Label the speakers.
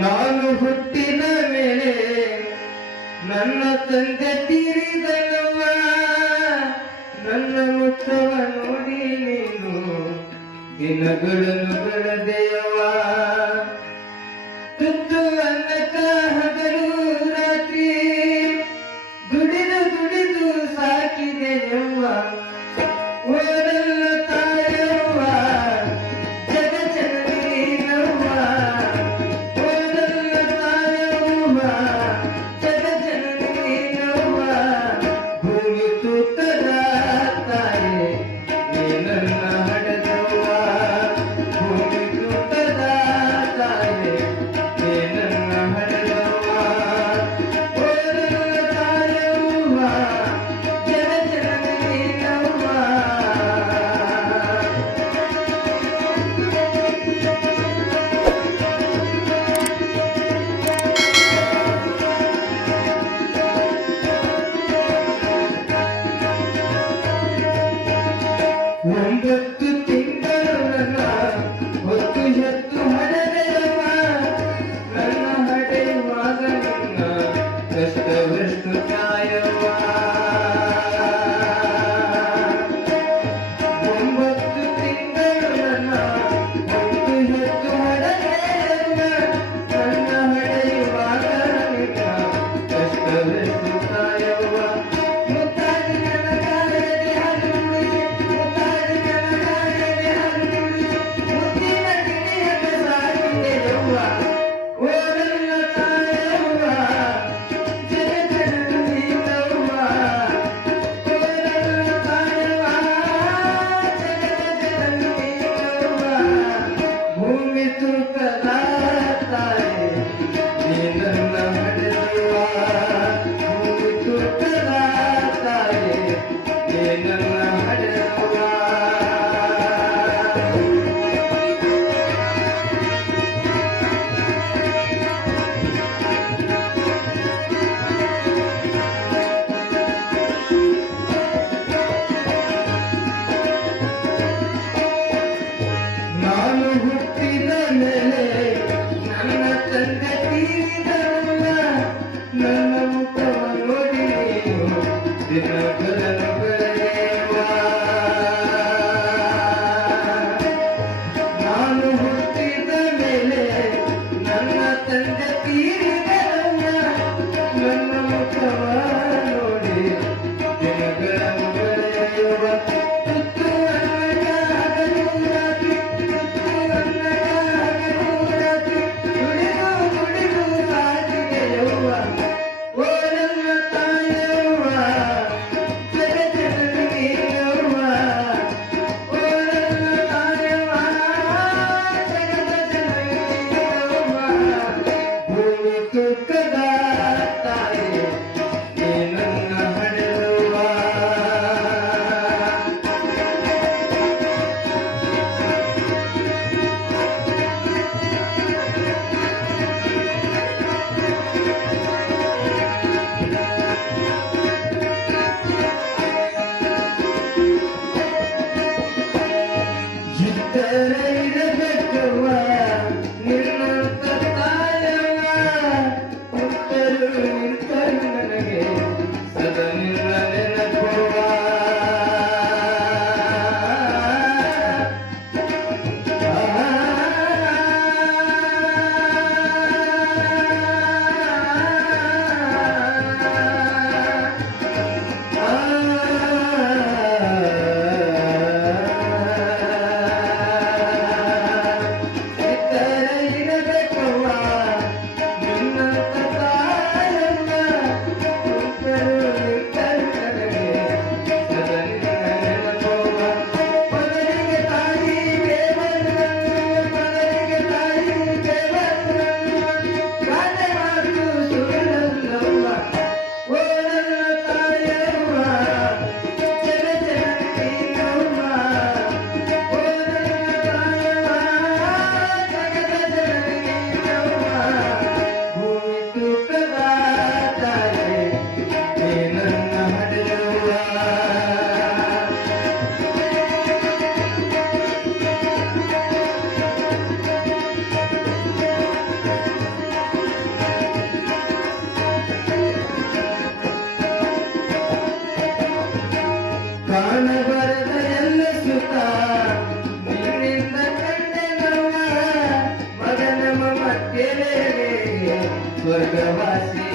Speaker 1: ನಾನು ಹುಟ್ಟಿನ ಮೇಲೆ ನನ್ನ ನನ್ನ ಮುಖವ ನೋಡಿ ನೀನು ದಿನಗಳನ್ನು love. Amen. foi tão.